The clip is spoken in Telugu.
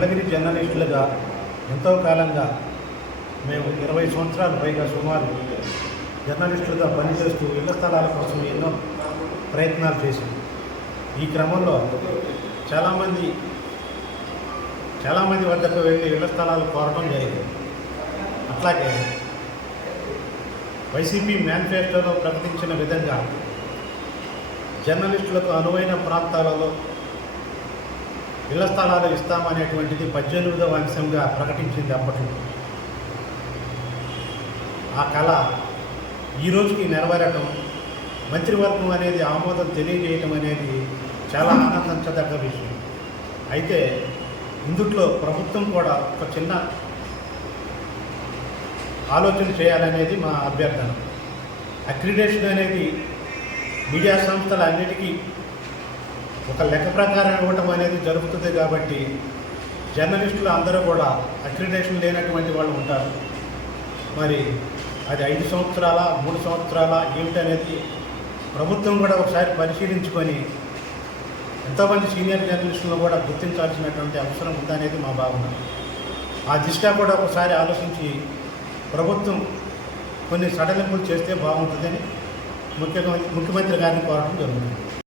మంగళగిరి జర్నలిస్టులుగా ఎంతో కాలంగా మేము ఇరవై సంవత్సరాలు పైగా సుమారు జర్నలిస్టులుగా పనిచేస్తూ ఇళ్ళ స్థలాల కోసం ఎన్నో ప్రయత్నాలు చేశాం. ఈ క్రమంలో చాలామంది చాలామంది వద్దకు వెళ్ళి ఇళ్ళ స్థలాలు కోరడం జరిగింది. అట్లాగే వైసీపీ మేనిఫెస్టోలో ప్రకటించిన విధంగా జర్నలిస్టులకు అనువైన ప్రాంతాలలో ఇళ్ళ స్థలాలు ఇస్తామనేటువంటిది పద్దెనిమిదవ అంశంగా ప్రకటించింది అప్పట్లో. ఆ కళ ఈ రోజుకి నెరవేరటం మంత్రివర్గం అనేది ఆమోదం తెలియజేయటం అనేది చాలా ఆనందించదగ్గ విషయం. అయితే ఇందుట్లో ప్రభుత్వం కూడా ఒక చిన్న ఆలోచన చేయాలనేది మా అభ్యర్థన. అక్రిడేషన్ అనేది మీడియా సంస్థల అన్నిటికీ ఒక లెక్క ప్రకారం ఇవ్వటం అనేది జరుగుతుంది కాబట్టి జర్నలిస్టులు అందరూ కూడా అక్రిడేషన్ లేనటువంటి వాళ్ళు ఉంటారు. మరి అది ఐదు సంవత్సరాల మూడు సంవత్సరాల ఏమిటనేది ప్రభుత్వం కూడా ఒకసారి పరిశీలించుకొని ఎంతోమంది సీనియర్ జర్నలిస్టులను కూడా గుర్తించాల్సినటువంటి అవసరం ఉందనేది మా భావన. ఆ దిశగా కూడా ఒకసారి ఆలోచించి ప్రభుత్వం కొన్ని సడలింపులు చేస్తే బాగుంటుందని ముఖ్యమంత్రి ముఖ్యమంత్రి గారిని కోరడం జరుగుతుంది.